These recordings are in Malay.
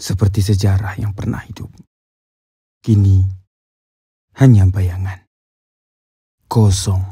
seperti sejarah yang pernah hidup. Kini hanya bayangan kosong.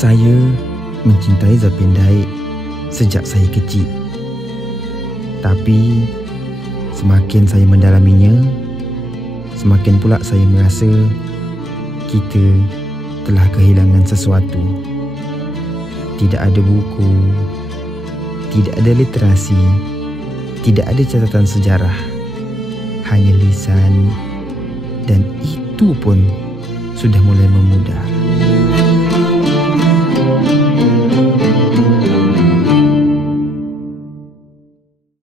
Saya mencintai Zapindai sejak saya kecil. Tapi semakin saya mendalaminya, semakin pula saya merasa kita telah kehilangan sesuatu. Tidak ada buku, tidak ada literasi, tidak ada catatan sejarah, hanya lisan, dan itu pun sudah mulai memudar.